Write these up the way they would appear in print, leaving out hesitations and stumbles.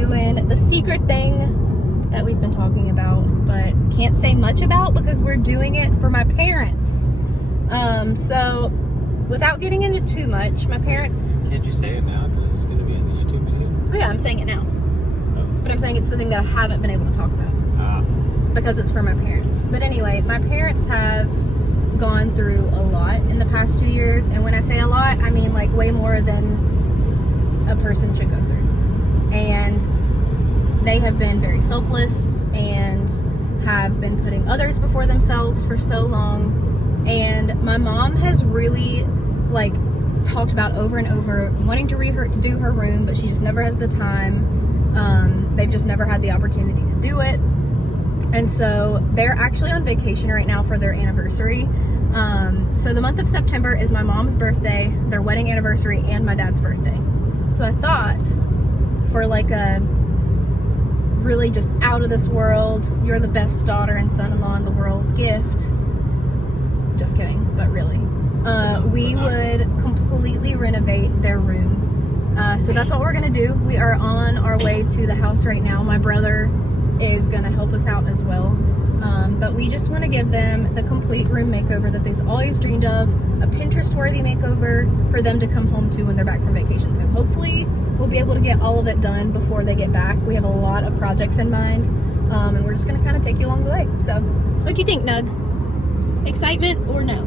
doing the secret thing that we've been talking about, but can't say much about because we're doing it for my parents. So without getting into too much, my parents... Can't you say it now? Because this is going to be in the YouTube video. Oh yeah, I'm saying it now. Oh. But I'm saying it's the thing that I haven't been able to talk about. Because it's for my parents. But anyway, my parents have gone through a lot in the past 2 years. And when I say a lot, I mean like way more than a person should go through. And they have been very selfless and have been putting others before themselves for so long. And my mom has really like talked about over and over wanting to do her room, but she just never has the time. They've just never had the opportunity to do it. And so they're actually on vacation right now for their anniversary. So the month of September is my mom's birthday, their wedding anniversary, and my dad's birthday. So I thought for like a really just out of this world, you're the best daughter and son-in-law in the world gift. Just kidding, but really. We would completely renovate their room. So that's what we're gonna do. We are on our way to the house right now. My brother is gonna help us out as well. But we just wanna give them the complete room makeover that they've always dreamed of, a Pinterest-worthy makeover for them to come home to when they're back from vacation. So hopefully we'll be able to get all of it done before they get back. We have a lot of projects in mind, and we're just gonna kind of take you along the way. So, what do you think, Nug? Excitement or no?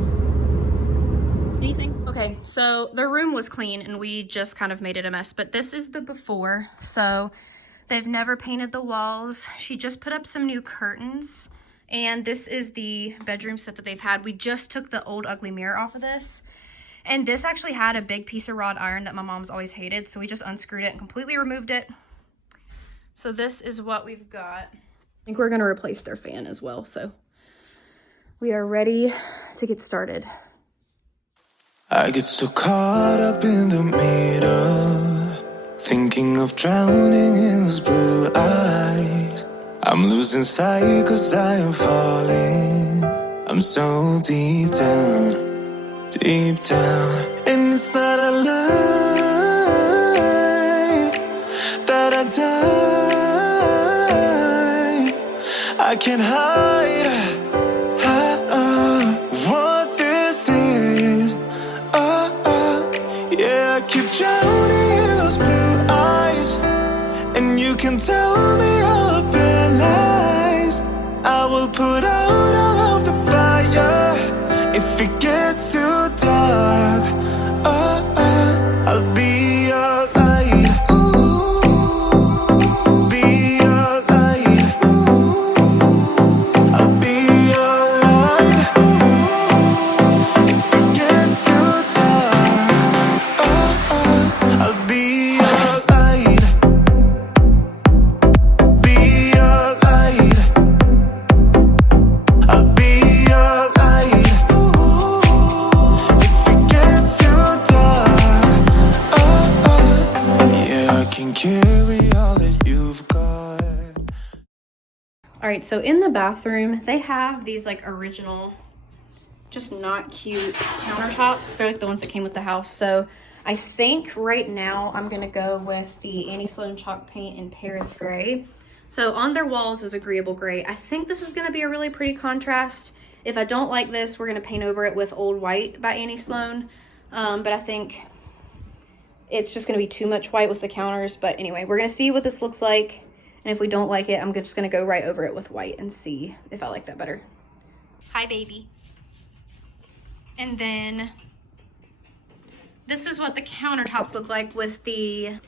Anything? Okay, so their room was clean and we just kind of made it a mess, but this is the before. So they've never painted the walls. She just put up some new curtains, and this is the bedroom set that they've had. We just took the old ugly mirror off of this, and this actually had a big piece of wrought iron that my mom's always hated, so we just unscrewed it and completely removed it. So this is what we've got. I think we're gonna replace their fan as well, so we are ready to get started. I get so caught up in the middle, thinking of drowning in those blue eyes. I'm losing sight 'cause I am falling. I'm so deep down, and it's not a lie that I die. I can't hide what this is. Yeah, I keep drowning in those blue eyes, and you can tell me all of your lies. I will put out all of the fire if it gets too dark. I'll be your light. Be your light. I'll be your light. If it gets too dark, I'll be your light. Be your light. I'll be your light. If it gets too dark, yeah, I can carry all that you've got. All right, so in the bathroom, they have these like original, just not cute countertops. They're like the ones that came with the house. So I think right now I'm gonna go with the Annie Sloan chalk paint in Paris Gray. So on their walls is agreeable gray. I think this is gonna be a really pretty contrast. If I don't like this, we're gonna paint over it with Old White by Annie Sloan. But I think it's just gonna be too much white with the counters. But anyway, we're gonna see what this looks like. And if we don't like it, I'm just gonna go right over it with white and see if I like that better. Hi, baby. And then this is what the countertops look like with the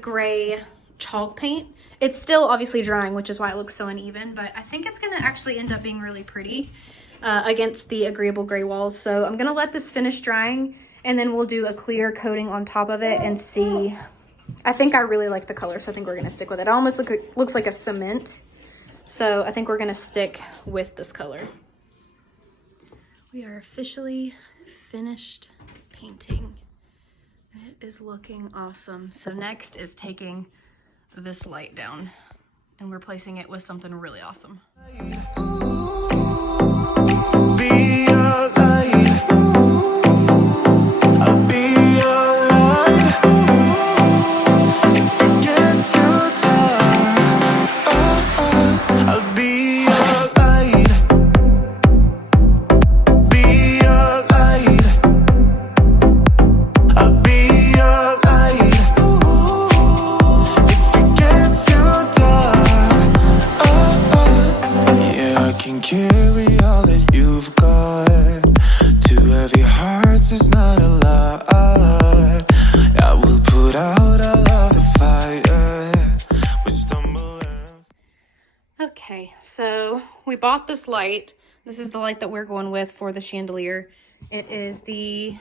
gray chalk paint. It's still obviously drying, which is why it looks so uneven, but I think it's gonna actually end up being really pretty against the agreeable gray walls. So I'm gonna let this finish drying, and then we'll do a clear coating on top of it and see. I think I really like the color, so I think we're gonna stick with it. It almost looks like a cement. So I think we're gonna stick with this color. We are officially finished painting. It is looking awesome. So next is taking this light down and replacing it with something really awesome. Be your light. I'll be your light. If it gets too dark, so we bought this light. This is the light that we're going with for the chandelier. It is the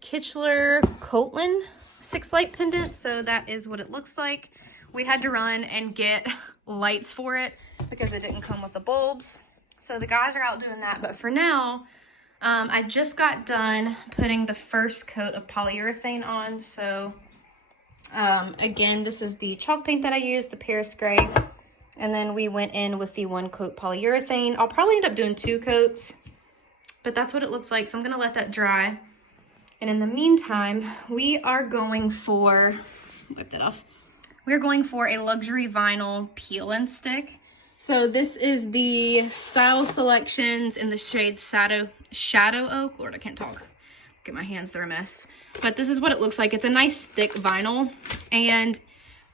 Kichler Coltland 6 light pendant, so that is what it looks like. We had to run and get lights for it because it didn't come with the bulbs. So the guys are out doing that, but for now, I just got done putting the first coat of polyurethane on. So again, this is the chalk paint that I used, the Paris Gray, and then we went in with the 1 coat polyurethane. I'll probably end up doing 2 coats, but that's what it looks like. So I'm gonna let that dry. And in the meantime, we are going for, whip that off. We're going for a luxury vinyl peel and stick. So this is the Style Selections in the shade Shadow Oak. Lord, I can't talk. Look at my hands, they're a mess. But this is what it looks like. It's a nice thick vinyl. And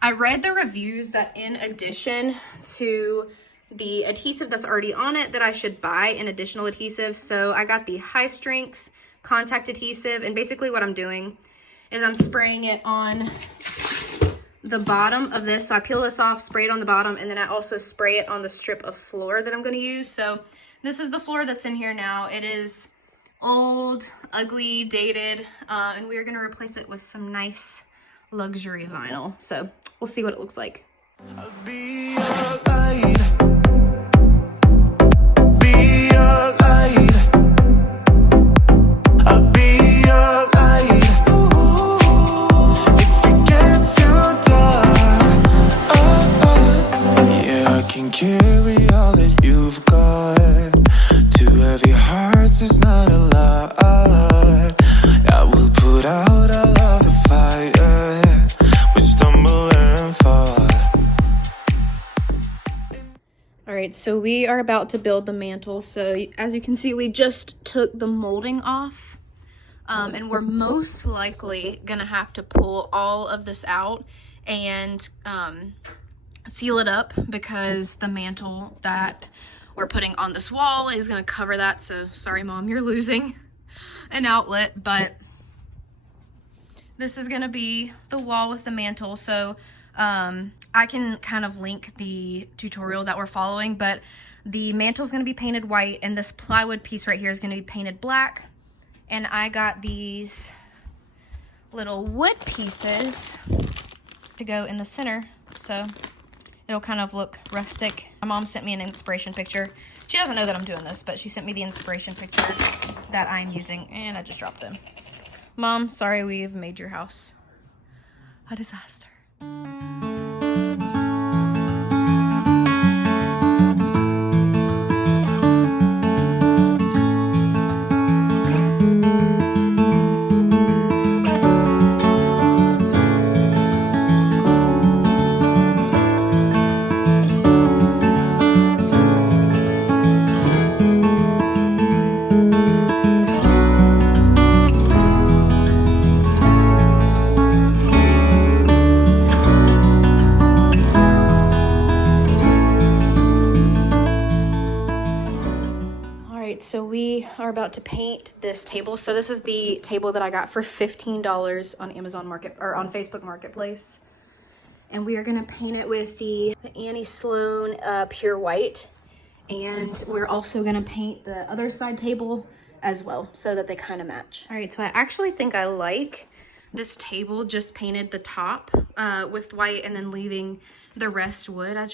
I read the reviews that in addition to the adhesive that's already on it, that I should buy an additional adhesive. So I got the high strength contact adhesive, and basically what I'm doing is I'm spraying it on the bottom of this. So I peel this off, spray it on the bottom, and then I also spray it on the strip of floor that I'm going to use. So this is the floor that's in here now. It is old, ugly, dated, and we're going to replace it with some nice luxury vinyl. So we'll see what it looks like. I'll be your light. Be your light. I'll be your light. If it gets too dark, yeah, I can carry all that you've got. 2 heavy hearts is not a lot. I will put out all of the fire. We stumble and fall. All right, so we are about to build the mantle. So as you can see, we just took the molding off, and we're most likely gonna have to pull all of this out and seal it up, because the mantle that we're putting on this wall is gonna cover that. So sorry, Mom, you're losing an outlet, but this is gonna be the wall with the mantle. So I can kind of link the tutorial that we're following, but the mantle is going to be painted white, and this plywood piece right here is going to be painted black. And I got these little wood pieces to go in the center, so it'll kind of look rustic. My mom sent me an inspiration picture. She doesn't know that I'm doing this, but she sent me the inspiration picture that I'm using, and I just dropped them. Mom, sorry we've made your house a disaster. So we are about to paint this table. So this is the table that I got for $15 on Amazon Market, or on Facebook Marketplace. And we are gonna paint it with the Annie Sloan Pure White. And we're also gonna paint the other side table as well, so that they kind of match. All right, so I actually think I like this table just painted the top with white and then leaving the rest wood. I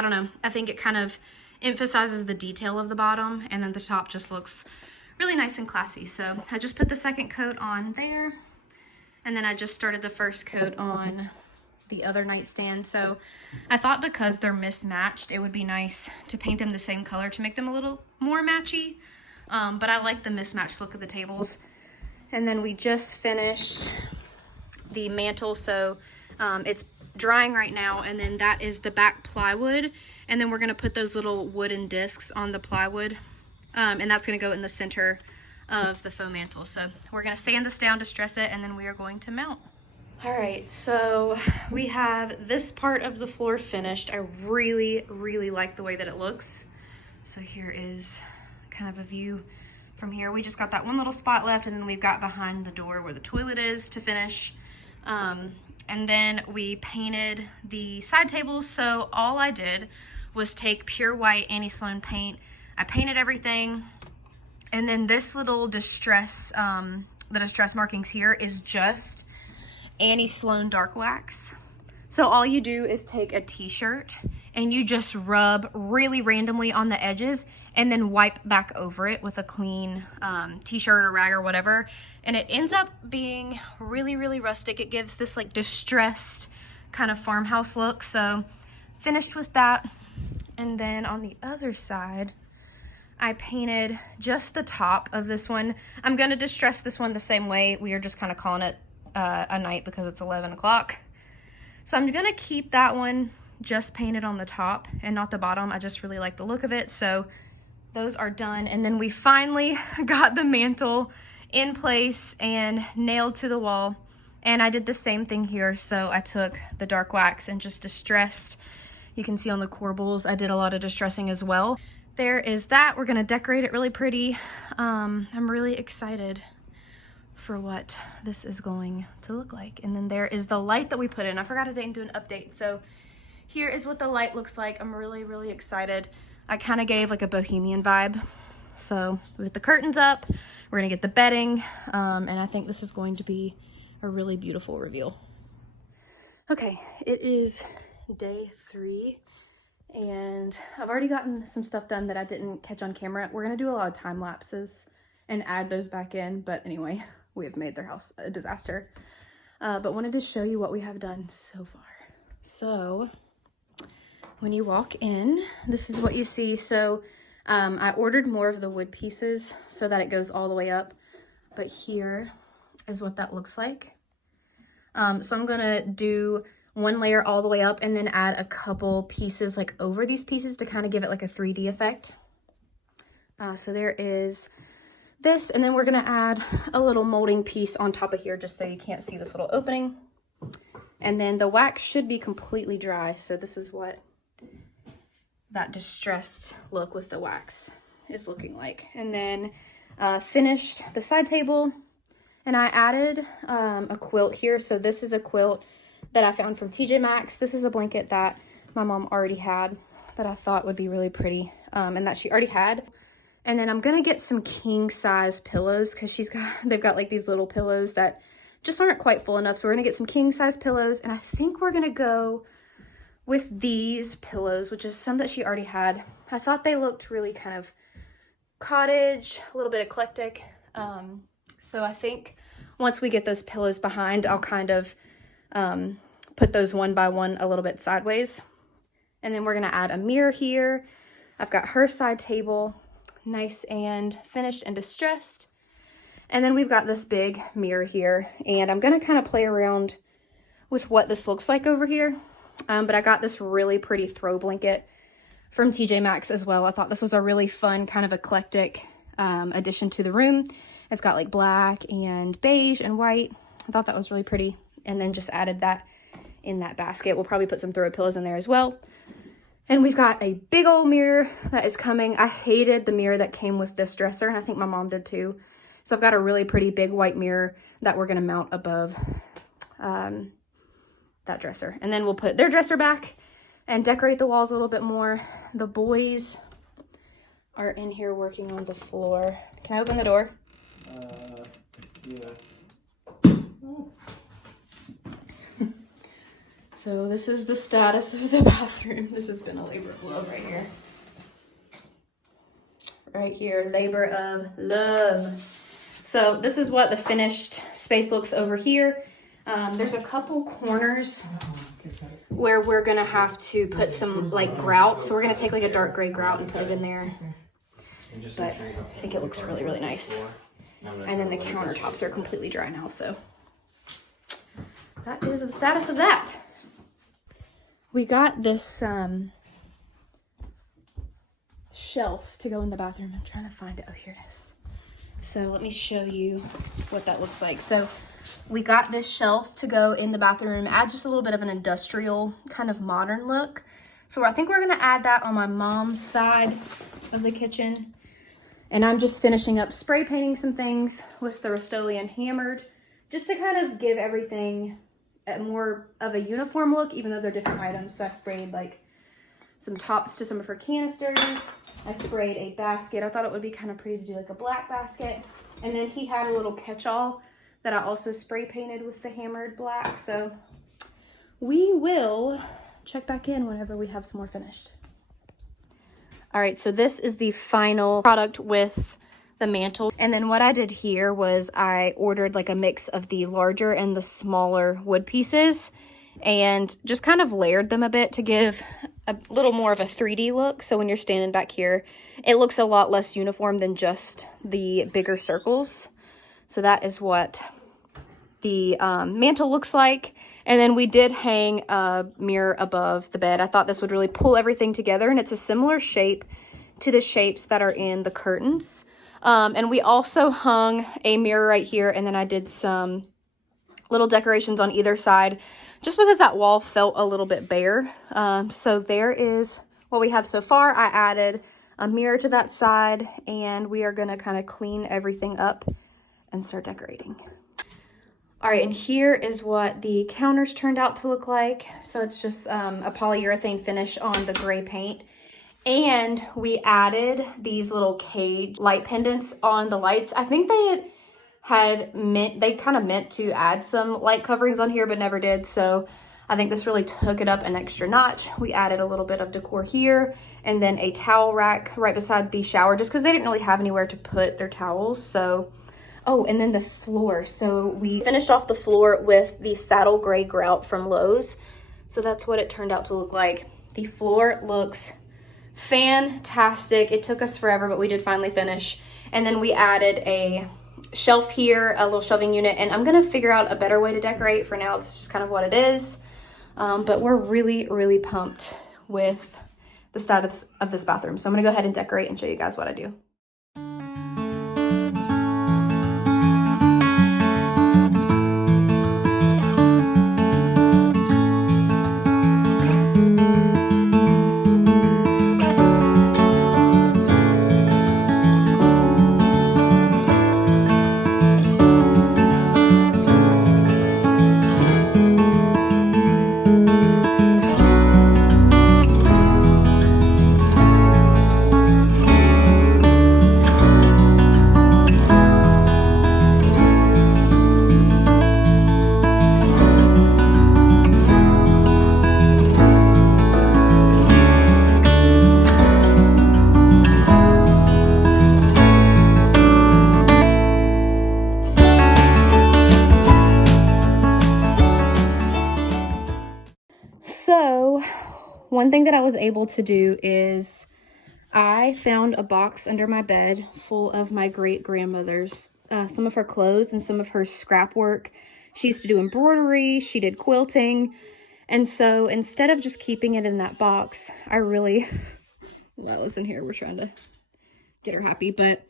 don't know. I think it kind of emphasizes the detail of the bottom, and then the top just looks really nice and classy. So I just put the second coat on there, and then I just started the first coat on the other nightstand. So I thought because they're mismatched, it would be nice to paint them the same color to make them a little more matchy. But I like the mismatched look of the tables. And then we just finished the mantle, so it's drying right now, and then that is the back plywood, and then we're going to put those little wooden discs on the plywood, and that's going to go in the center of the faux mantle. So we're going to sand this down to stress it, and then we are going to mount. All right, so we have this part of the floor finished. I really like the way that it looks. So here is kind of a view from here. We just got that one little spot left, and then we've got behind the door where the toilet is to finish. And then we painted the side tables. So all I did was take pure white Annie Sloan paint. I painted everything. And then this little distress, the distress markings here is just Annie Sloan dark wax. So all you do is take a t-shirt and you just rub really randomly on the edges and then wipe back over it with a clean t-shirt or rag or whatever. And it ends up being really, really rustic. It gives this like distressed kind of farmhouse look. So finished with that. And then on the other side, I painted just the top of this one. I'm gonna distress this one the same way. We are just kind of calling it a night because it's 11 o'clock. So I'm gonna keep that one just painted on the top and not the bottom. I just really like the look of it. So those are done. And then we finally got the mantle in place and nailed to the wall. And I did the same thing here. So I took the dark wax and just distressed. You can see on the corbels, I did a lot of distressing as well. There is that. We're gonna decorate it really pretty. I'm really excited for what this is going to look like. And then there is the light that we put in. I forgot I didn't do an update. So here is what the light looks like. I'm really, really excited. I kind of gave like a bohemian vibe. So with the curtains up, we're gonna get the bedding. And I think this is going to be a really beautiful reveal. Okay, it is day 3. And I've already gotten some stuff done that I didn't catch on camera. We're gonna do a lot of time lapses and add those back in. But anyway, we have made their house a disaster. But wanted to show you what we have done so far. So when you walk in, this is what you see. So I ordered more of the wood pieces so that it goes all the way up. But here is what that looks like. So I'm gonna do one layer all the way up and then add a couple pieces like over these pieces to kind of give it like a 3D effect. So there is this, and then we're gonna add a little molding piece on top of here just so you can't see this little opening. And then the wax should be completely dry. So this is what that distressed look with the wax is looking like. And then finished the side table, and I added a quilt here. So this is a quilt that I found from TJ Maxx. This is a blanket that my mom already had that I thought would be really pretty and that she already had. And then I'm gonna get some king size pillows because they've got like these little pillows that just aren't quite full enough. So we're gonna get some king size pillows, and I think we're gonna go with these pillows, which is some that she already had. I thought they looked really kind of cottage, a little bit eclectic. So I think once we get those pillows behind, I'll kind of put those one by one a little bit sideways. And then we're gonna add a mirror here. I've got her side table, nice and finished and distressed. And then we've got this big mirror here, and I'm gonna kind of play around with what this looks like over here. But I got this really pretty throw blanket from TJ Maxx as well. I thought this was a really fun kind of eclectic addition to the room. It's got like black and beige and white. I thought that was really pretty. And then just added that in that basket. We'll probably put some throw pillows in there as well. And we've got a big old mirror that is coming. I hated the mirror that came with this dresser, and I think my mom did too. So I've got a really pretty big white mirror that we're gonna mount above that dresser. And then we'll put their dresser back and decorate the walls a little bit more. The boys are in here working on the floor. Can I open the door? Yeah. So this is the status of the bathroom. This has been a labor of love right here. Right here, labor of love. So this is what the finished space looks over here. There's a couple corners where we're gonna have to put some like grout. So we're gonna take like a dark gray grout and put it in there. But I think it looks really, really nice. And then the countertops are completely dry now, so that is the status of that. We got this shelf to go in the bathroom. I'm trying to find it. Oh, here it is. So let me show you what that looks like. So we got this shelf to go in the bathroom, add just a little bit of an industrial kind of modern look. So I think we're gonna add that on my mom's side of the kitchen. And I'm just finishing up spray painting some things with the Rust-Oleum Hammered, just to kind of give everything more of a uniform look, even though they're different items. So I sprayed like some tops to some of her canisters. I sprayed a basket. I thought it would be kind of pretty to do like a black basket. And then he had a little catch-all that I also spray painted with the hammered black. So we will check back in whenever we have some more finished. All right, so this is the final product with the mantle. And then what I did here was I ordered like a mix of the larger and the smaller wood pieces and just kind of layered them a bit to give a little more of a 3D look. So when you're standing back here, it looks a lot less uniform than just the bigger circles. So that is what the mantle looks like. And then we did hang a mirror above the bed. I thought this would really pull everything together, and it's a similar shape to the shapes that are in the curtains. And we also hung a mirror right here, and then I did some little decorations on either side just because that wall felt a little bit bare. So there is what we have so far. I added a mirror to that side, and we are gonna kind of clean everything up and start decorating. All right, and here is what the counters turned out to look like. So it's just a polyurethane finish on the gray paint. And we added these little cage light pendants on the lights. I think they kind of meant to add some light coverings on here, but never did. So I think this really took it up an extra notch. We added a little bit of decor here and then a towel rack right beside the shower just because they didn't really have anywhere to put their towels. So, oh, and then the floor. So we finished off the floor with the saddle gray grout from Lowe's. So that's what it turned out to look like. The floor looks fantastic. It took us forever, but we did finally finish. And then we added a shelf here, a little shelving unit, and I'm gonna figure out a better way to decorate. For now, this is just kind of what it is. But we're really pumped with the status of this bathroom. So I'm gonna go ahead and decorate and show you guys what I do. So one thing that I was able to do is I found a box under my bed full of my great-grandmother's, some of her clothes and some of her scrap work. She used to do embroidery, she did quilting. And so instead of just keeping it in that box, Lila's in here, we're trying to get her happy, but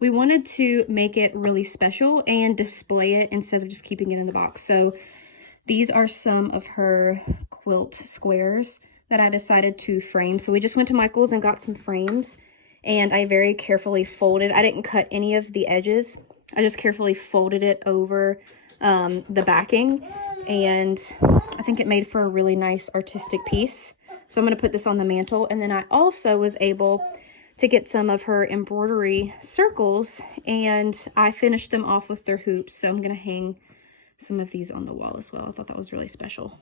we wanted to make it really special and display it instead of just keeping it in the box. So these are some of her quilt squares that I decided to frame. So we just went to Michael's and got some frames, and I very carefully folded. I didn't cut any of the edges. I just carefully folded it over the backing, and I think it made for a really nice artistic piece. So I'm going to put this on the mantle. And then I also was able to get some of her embroidery circles, and I finished them off with their hoops. So I'm going to hang some of these on the wall as well. I thought that was really special.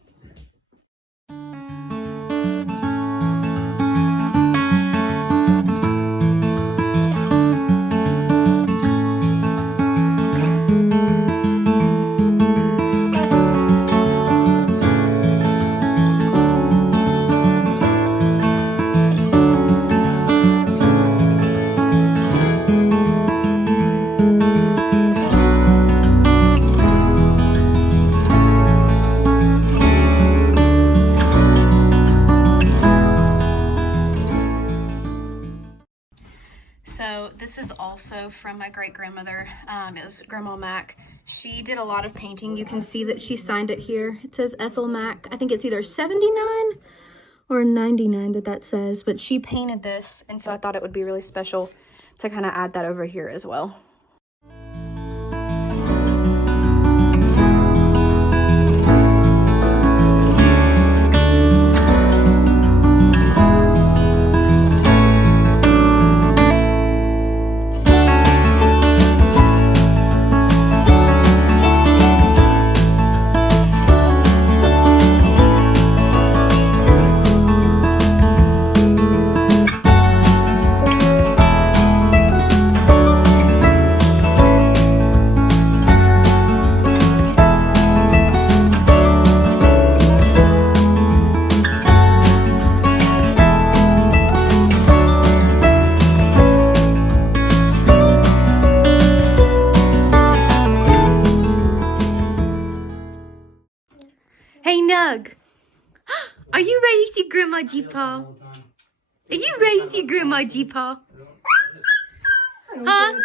So this is also from my great-grandmother. It was Grandma Mac. She did a lot of painting. You can see that she signed it here. It says Ethel Mac. I think it's either 79 or 99 that says, but she painted this, and so I thought it would be really special to kind of add that over here as well. Are you ready to see Grandma G-Paw? Are you ready to see Grandma G-Paw? Huh?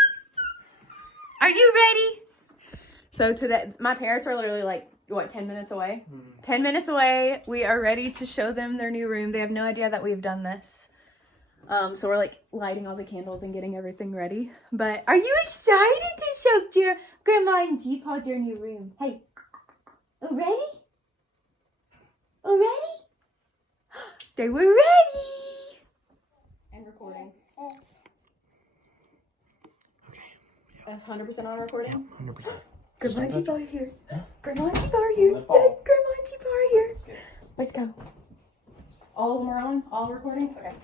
Are you ready? So today, my parents are literally like, what, 10 minutes away? 10 minutes away. We are ready to show them their new room. They have no idea that we've done this. So we're like lighting all the candles and getting everything ready. But are you excited to show Grandma and G-Paw their new room? Hey, ready? Ready? They were ready. And recording. That's 100% on recording? 100%. Grandma and G-Paw are here. Grandma and G-Paw are here. Grandma and G-Paw are here. Let's go. All of them are on? All recording? Okay.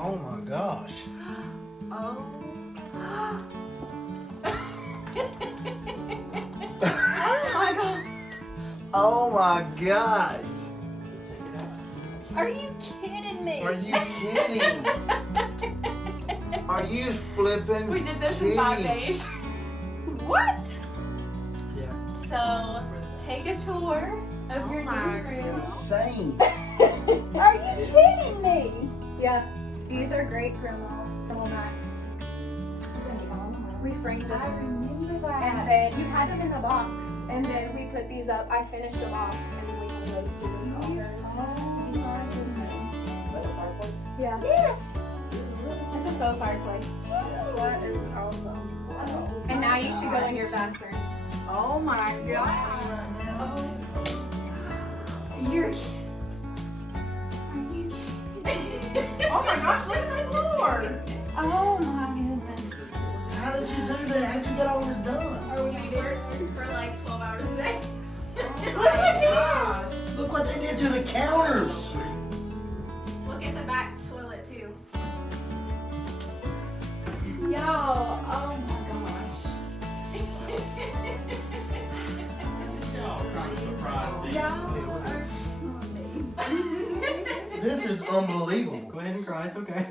Oh my gosh. Oh. Oh my gosh. Are you kidding me? Are you kidding? Are you flipping? We did this in 5 days. What? Yeah. So, take a tour of your new room. Insane. Are you kidding me? Yeah. These are great grandma's. Max. We framed them. I remember that. And then you had them in the box. And then we put these up. I finished them off. And then we hung those two in offers. Oh my goodness. Is that a fireplace? Yeah. Yes. It's a faux fireplace. That is awesome. Wow. And now you should go in your bathroom. Oh my god. You're Oh my gosh, look at the floor. Oh my goodness. How did you do that? How'd you get all this done? Are we worked for like 12 hours a day? Look at this. Look what they did to the counters. Look at the back toilet too. Yo, oh my gosh. Y'all are funny. This is unbelievable. Go ahead and cry, it's okay.